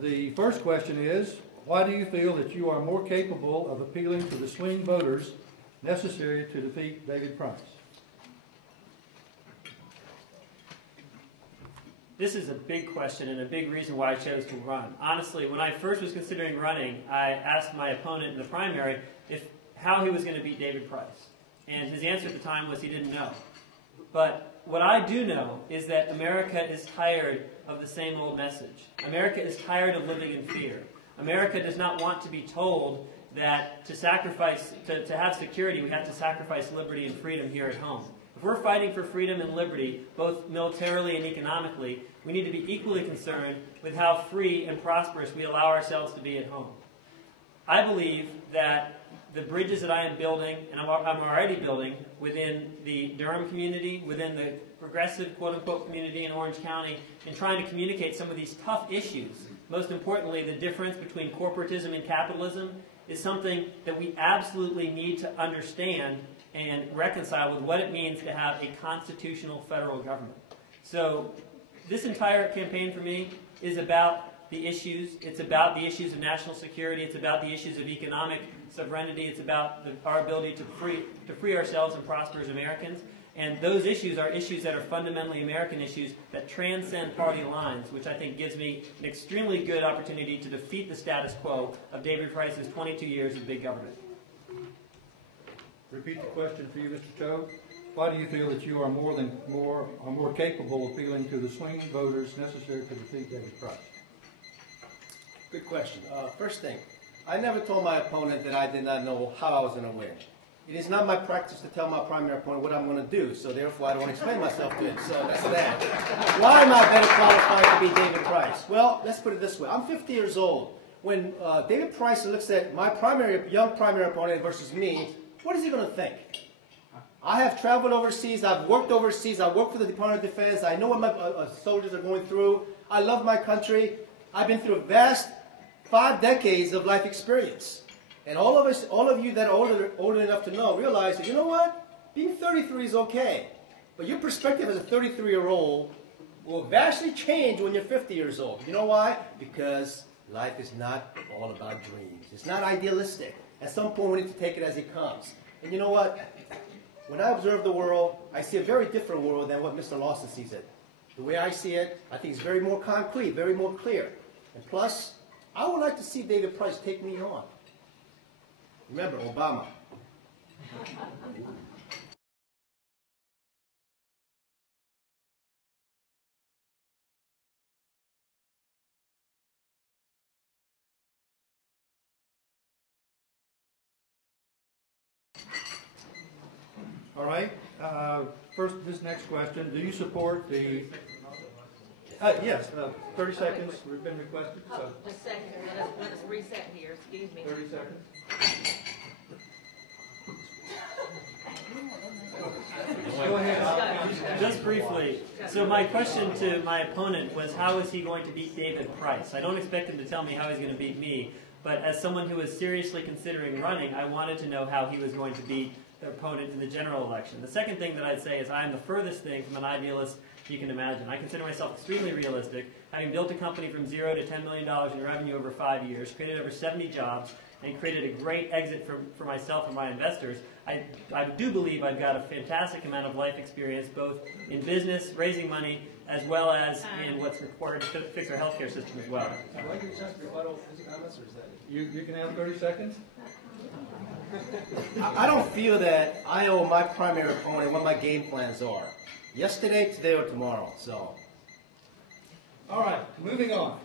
The first question is, why do you feel that you are more capable of appealing to the swing voters necessary to defeat David Price? This is a big question and a big reason why I chose to run. Honestly, when I first was considering running, I asked my opponent in the primary how he was going to beat David Price. And his answer at the time was he didn't know. But what I do know is that America is tired of the same old message. America is tired of living in fear. America does not want to be told that to have security, we have to sacrifice liberty and freedom here at home. If we're fighting for freedom and liberty, both militarily and economically, we need to be equally concerned with how free and prosperous we allow ourselves to be at home. I believe that the bridges that I am building, and I'm already building, within the Durham community, within the progressive, quote-unquote, community in Orange County, and trying to communicate some of these tough issues, most importantly, the difference between corporatism and capitalism, is something that we absolutely need to understand and reconcile with what it means to have a constitutional federal government. So this entire campaign for me is about the issues. It's about the issues of national security. It's about the issues of economic sovereignty. It's about our ability to free ourselves and prosper as Americans. And those issues are issues that are fundamentally American issues that transcend party lines, which I think gives me an extremely good opportunity to defeat the status quo of David Price's 22 years of big government. Repeat the question for you, Mr. Cho. Why do you feel that you are more capable of appealing to the swing voters necessary to defeat David Price? Good question. First thing, I never told my opponent that I did not know how I was going to win. It is not my practice to tell my primary opponent what I'm going to do, so therefore I don't explain myself to him. So that's that. Why am I better qualified to be David Price? Well, let's put it this way. I'm 50 years old. When David Price looks at my young primary opponent versus me, what is he going to think? I have traveled overseas. I've worked overseas. I work for the Department of Defense. I know what my soldiers are going through. I love my country. I've been through a vast 5 decades of life experience. And all of you that are older enough to know, realize that, you know what? Being 33 is okay. But your perspective as a 33-year-old will vastly change when you're 50 years old. You know why? Because life is not all about dreams. It's not idealistic. At some point, we need to take it as it comes. And you know what? When I observe the world, I see a very different world than what Mr. Lawson sees it. The way I see it, I think it's very more concrete, very more clear. And plus, I would like to see David Price take me on. Remember, Obama. All right. First, this next question. Do you support the... yes, 30 seconds. We've been requested. So. Just a second. Let us reset here. Excuse me. 30 seconds. Go ahead. Just briefly, so my question to my opponent was, how is he going to beat David Price? I don't expect him to tell me how he's going to beat me, but as someone who is seriously considering running, I wanted to know how he was going to beat the opponent in the general election. The second thing that I'd say is I am the furthest thing from an idealist you can imagine. I consider myself extremely realistic, having built a company from $0 to $10 million in revenue over 5 years, created over 70 jobs, and created a great exit for myself and my investors. I do believe I've got a fantastic amount of life experience, both in business, raising money, as well as in what's required to fix our healthcare system as well. You can have 30 seconds. I don't feel that I owe my primary opponent what my game plans are. Yesterday, today, or tomorrow. So. All right, moving on.